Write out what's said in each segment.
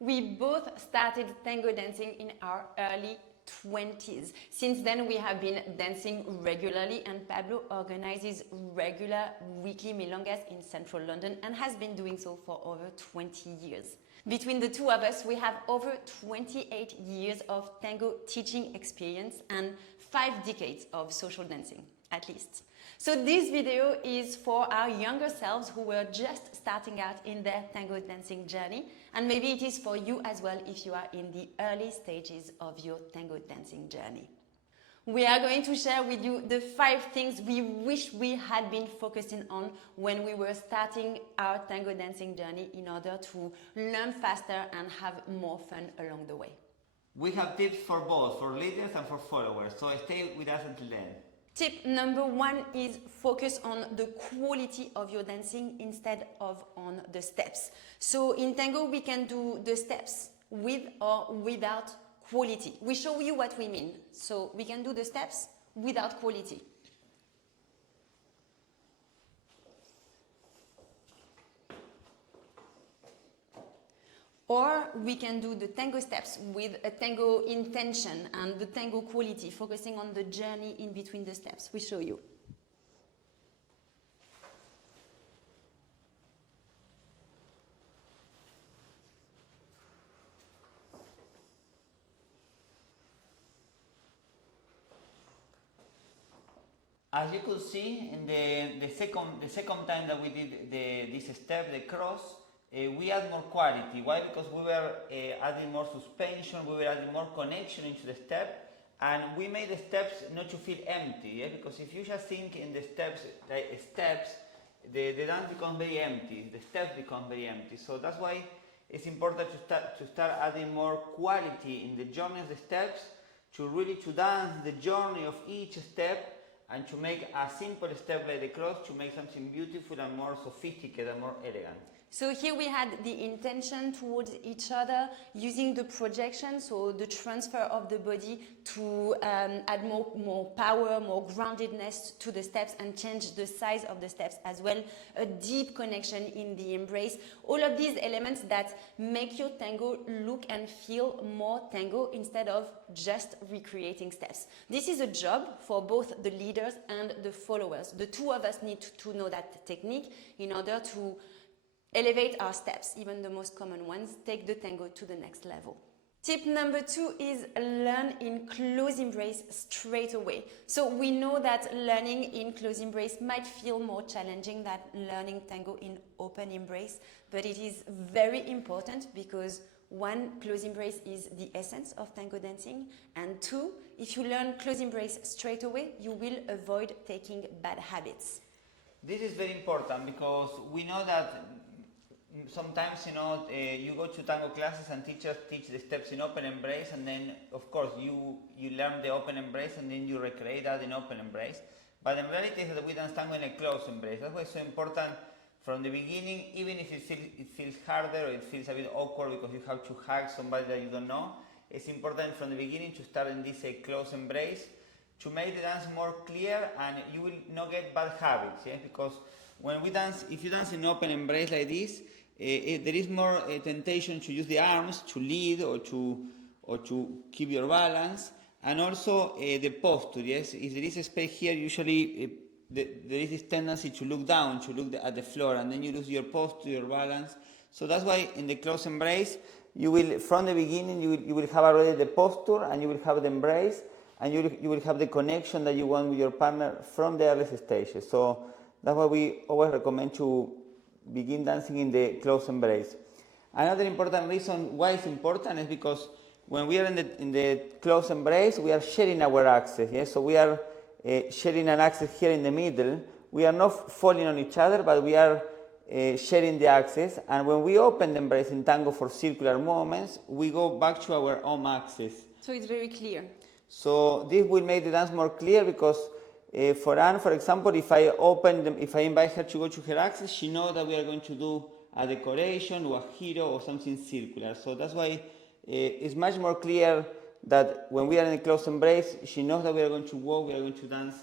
We both started tango dancing in our early 20s. Since then, we have been dancing regularly, and Pablo organizes regular weekly milongas in central London and has been doing so for over 20 years. Between the two of us, we have over 28 years of tango teaching experience and 5 decades of social dancing, at least. So this video is for our younger selves who were just starting out in their tango dancing journey, and maybe it is for you as well if you are in the early stages of your tango dancing journey. We are going to share with you the 5 things we wish we had been focusing on when we were starting our tango dancing journey in order to learn faster and have more fun along the way. We have tips for both, for leaders and for followers, so stay with us until then. Tip number 1 is focus on the quality of your dancing instead of on the steps. So in tango we can do the steps with or without quality. We show you what we mean. So we can do the steps without quality. Or we can do the tango steps with a tango intention and the tango quality, focusing on the journey in between the steps. We show you. As you could see in the second time that we did this step, the cross, we add more quality. Why? Because we were adding more suspension, we were adding more connection into the step, and we made the steps not to feel empty. Yeah? Because if you just think in the steps, the dance becomes very empty, the steps become very empty. So that's why it's important to start adding more quality in the journey of the steps, to really to dance the journey of each step, and to make a simple step like the cross, to make something beautiful and more sophisticated and more elegant. So here we had the intention towards each other, using the projection, so the transfer of the body to add more power, more groundedness to the steps and change the size of the steps as well, a deep connection in the embrace. All of these elements that make your tango look and feel more tango instead of just recreating steps. This is a job for both the leaders and the followers. The two of us need to know that technique in order to elevate our steps, even the most common ones, take the tango to the next level. Tip number 2 is learn in close embrace straight away. So we know that learning in close embrace might feel more challenging than learning tango in open embrace, but it is very important because 1, close embrace is the essence of tango dancing, and 2, if you learn close embrace straight away, you will avoid taking bad habits. This is very important because we know that sometimes, you go to tango classes and teachers teach the steps in open embrace, and then, of course, you learn the open embrace and then you recreate that in open embrace. But the reality is that we dance tango in a closed embrace. That's why it's so important from the beginning, even if it feels harder or it feels a bit awkward because you have to hug somebody that you don't know. It's important from the beginning to start in this close embrace to make the dance more clear, and you will not get bad habits. Yeah? Because when we dance, if you dance in open embrace like this, there is more temptation to use the arms to lead or to keep your balance, and also the posture. Yes, if there is a space here, usually there is this tendency to look down, to look at the floor, and then you lose your posture, your balance. So that's why in the close embrace, you will, from the beginning, you will have already the posture, and you will have the embrace, and you will have the connection that you want with your partner from the earliest stages. So that's why we always recommend to begin dancing in the close embrace. Another important reason why it's important is because when we are in the close embrace, we are sharing our axis. Yes? So we are sharing an axis here in the middle. We are not falling on each other, but we are sharing the axis. And when we open the embrace in tango for circular movements, we go back to our own axis. So it's very clear. So this will make the dance more clear because for Anne, for example, if I invite her to go to her axis, she knows that we are going to do a decoration or a hero or something circular. So that's why it's much more clear that when we are in a close embrace, she knows that we are going to walk, we are going to dance,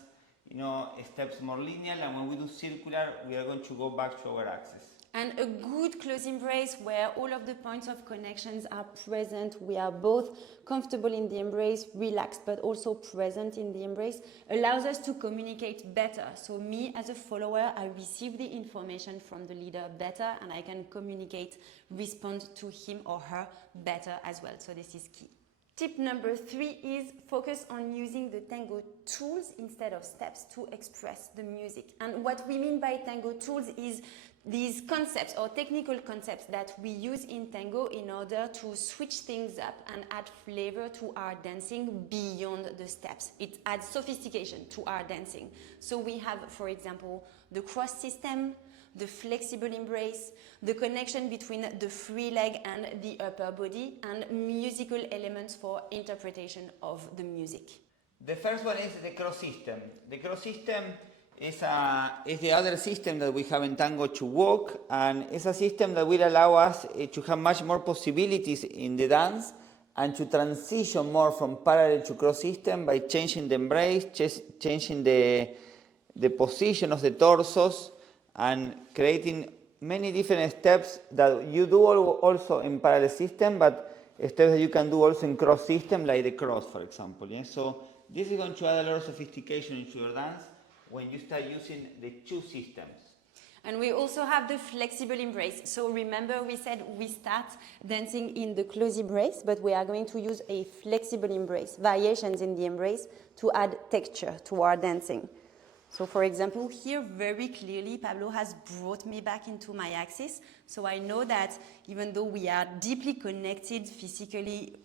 steps more linear, and when we do circular, we are going to go back to our axis. And a good close embrace where all of the points of connections are present. We are both comfortable in the embrace, relaxed, but also present in the embrace, allows us to communicate better. So me as a follower, I receive the information from the leader better and I can communicate, respond to him or her better as well. So this is key. Tip number 3 is focus on using the tango tools instead of steps to express the music. And what we mean by tango tools is these concepts or technical concepts that we use in tango in order to switch things up and add flavor to our dancing beyond the steps. It adds sophistication to our dancing. So we have, for example, the cross system, the flexible embrace, the connection between the free leg and the upper body, and musical elements for interpretation of the music. The first one is the cross system. The cross system is the other system that we have in tango to walk, and it's a system that will allow us to have much more possibilities in the dance and to transition more from parallel to cross system by changing the embrace, changing the position of the torsos, and creating many different steps that you do also in parallel system, but steps that you can do also in cross system, like the cross, for example. Yeah? So this is going to add a lot of sophistication into your dance when you start using the two systems. And we also have the flexible embrace. So remember we said we start dancing in the close embrace, but we are going to use a flexible embrace, variations in the embrace to add texture to our dancing. So for example, here very clearly Pablo has brought me back into my axis. So I know that even though we are deeply connected physically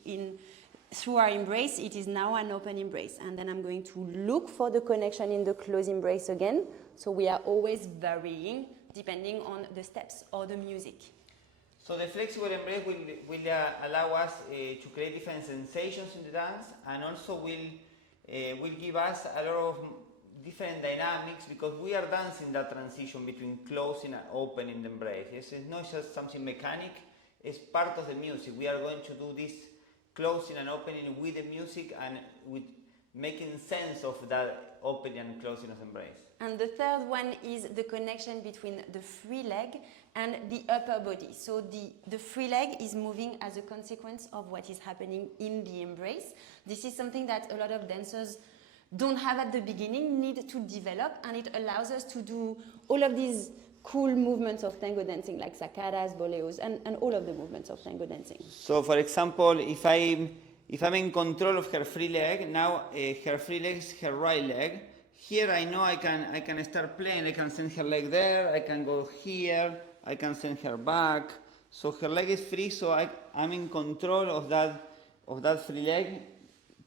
through our embrace, it is now an open embrace. And then I'm going to look for the connection in the close embrace again. So we are always varying depending on the steps or the music. So the flexible embrace will allow us to create different sensations in the dance, and also will give us a lot of different dynamics, because we are dancing that transition between closing and opening the embrace. Yes? It's not just something mechanic, it's part of the music. We are going to do this closing and opening with the music and with making sense of that opening and closing of the embrace. And the third one is the connection between the free leg and the upper body. So the free leg is moving as a consequence of what is happening in the embrace. This is something that a lot of dancers don't have at the beginning, need to develop, and it allows us to do all of these cool movements of tango dancing, like zacaras, boleos, and all of the movements of tango dancing. So for example, if I'm in control of her free leg, now her free leg is her right leg. Here I know I can start playing, I can send her leg there, I can go here, I can send her back. So her leg is free, so I'm in control of that free leg.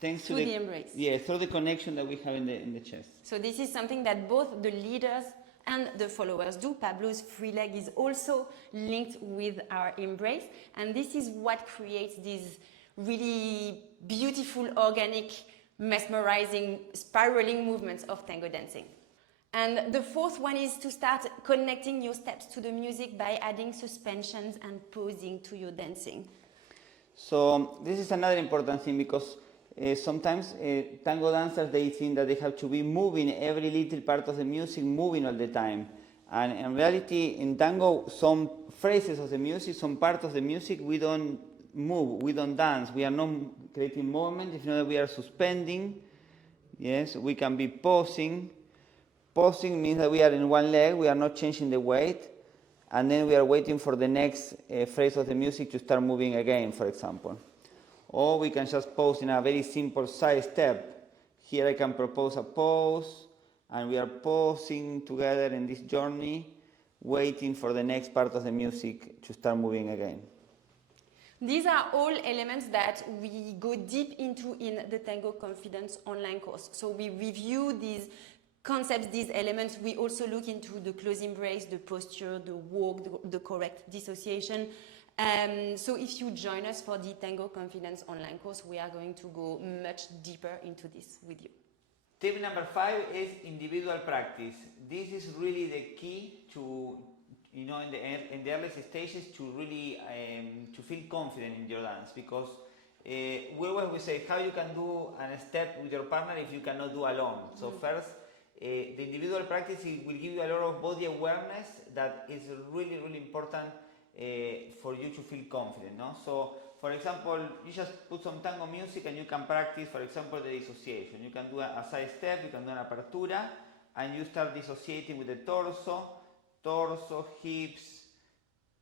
Thanks through to the embrace. Yeah, through the connection that we have in the chest. So this is something that both the leaders and the followers do. Pablo's free leg is also linked with our embrace, and this is what creates these really beautiful, organic, mesmerizing, spiraling movements of tango dancing. And the fourth one is to start connecting your steps to the music by adding suspensions and pausing to your dancing. So this is another important thing, because sometimes tango dancers, they think that they have to be moving every little part of the music, moving all the time. And in reality, in tango, some phrases of the music, some part of the music, we don't move, we don't dance, we are not creating movement. If not, we are suspending. Yes, we can be pausing. Pausing means that we are in one leg, we are not changing the weight, and then we are waiting for the next phrase of the music to start moving again, for example. Or we can just pause in a very simple side step. Here I can propose a pause, and we are pausing together in this journey, waiting for the next part of the music to start moving again. These are all elements that we go deep into in the Tango Confidence online course. So we review these concepts, these elements. We also look into the close embrace, the posture, the walk, the correct dissociation. So if you join us for the Tango Confidence online course, we are going to go much deeper into this with you. Tip number 5 is individual practice. This is really the key to, in the early stages, to really to feel confident in your dance, because we say how you can do a step with your partner if you cannot do alone. So first, the individual practice will give you a lot of body awareness that is really, really important for you to feel confident. No? So, for example, you just put some tango music and you can practice, for example, the dissociation. You can do a side step, you can do an apertura, and you start dissociating with the torso, hips,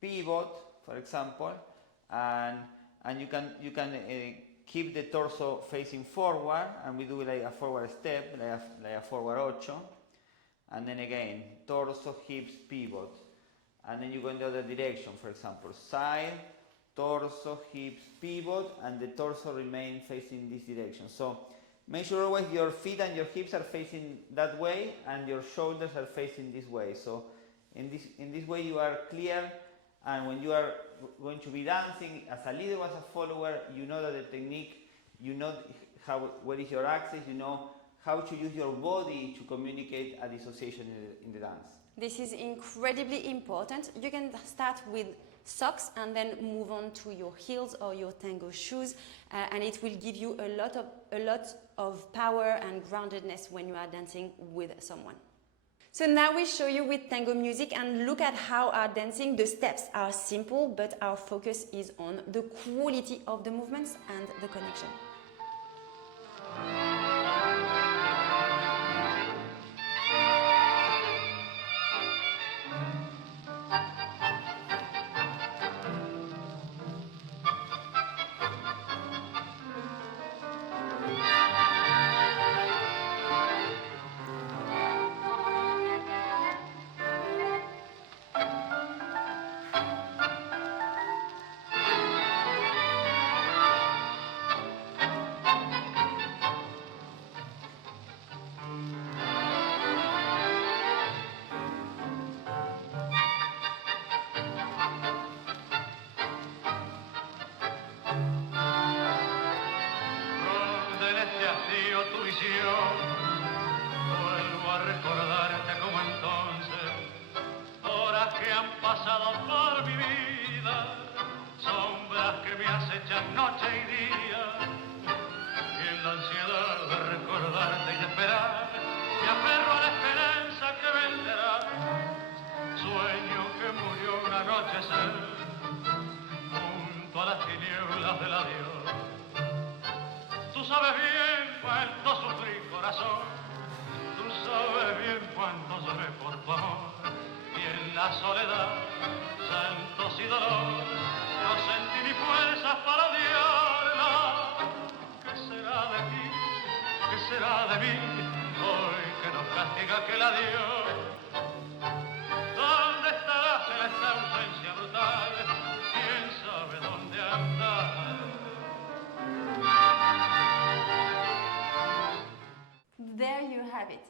pivot, for example, and you can keep the torso facing forward, and we do like a forward step, like a forward ocho, and then again torso, hips, pivot, and then you go in the other direction, for example, side, torso, hips, pivot, and the torso remain facing this direction. So make sure always your feet and your hips are facing that way and your shoulders are facing this way. So in this way you are clear, and when you are going to be dancing as a leader or as a follower, you know that the technique, you know where is your access, you know how to use your body to communicate a dissociation in the dance. This is incredibly important. You can start with socks and then move on to your heels or your tango shoes, and it will give you a lot of power and groundedness when you are dancing with someone. So now we show you with tango music, and look at how our dancing, the steps are simple, but our focus is on the quality of the movements and the connection. Vuelvo a recordarte como entonces, horas que han pasado por mi vida, sombras que me acechan noche y día, y en la ansiedad de recordarte y de esperar, me aferro a la esperanza que vendrá, sueño que murió un anochecer, junto a las tinieblas del adiós. Tú sabes bien cuánto sufrí, corazón, tú sabes bien cuánto lloré por tu amor, y en la soledad, santos y dolor, no sentí ni fuerzas para odiarla. ¿Qué será de ti? ¿Qué será de mí? Hoy que nos castiga aquel adiós. ¿Dónde estarás en esta ausencia brutal? ¿Quién sabe dónde andar? There you have it.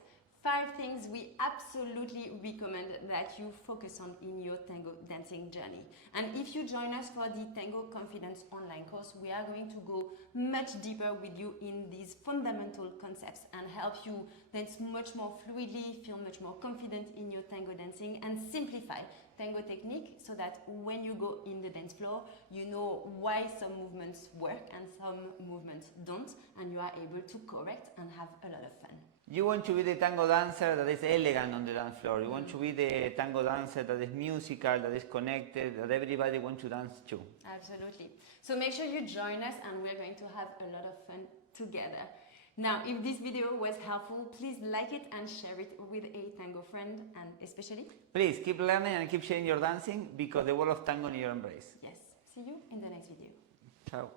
5 things we absolutely recommend that you focus on in your tango dancing journey. And if you join us for the Tango Confidence online course, we are going to go much deeper with you in these fundamental concepts and help you dance much more fluidly, feel much more confident in your tango dancing, and simplify tango technique so that when you go in the dance floor, you know why some movements work and some movements don't, and you are able to correct and have a lot of fun. You want to be the tango dancer that is elegant on the dance floor. You want to be the tango dancer that is musical, that is connected, that everybody wants to dance to. Absolutely. So make sure you join us, and we're going to have a lot of fun together. Now, if this video was helpful, please like it and share it with a tango friend, and especially... Please keep learning and keep sharing your dancing, because the world of tango needs your embrace. Yes. See you in the next video. Ciao.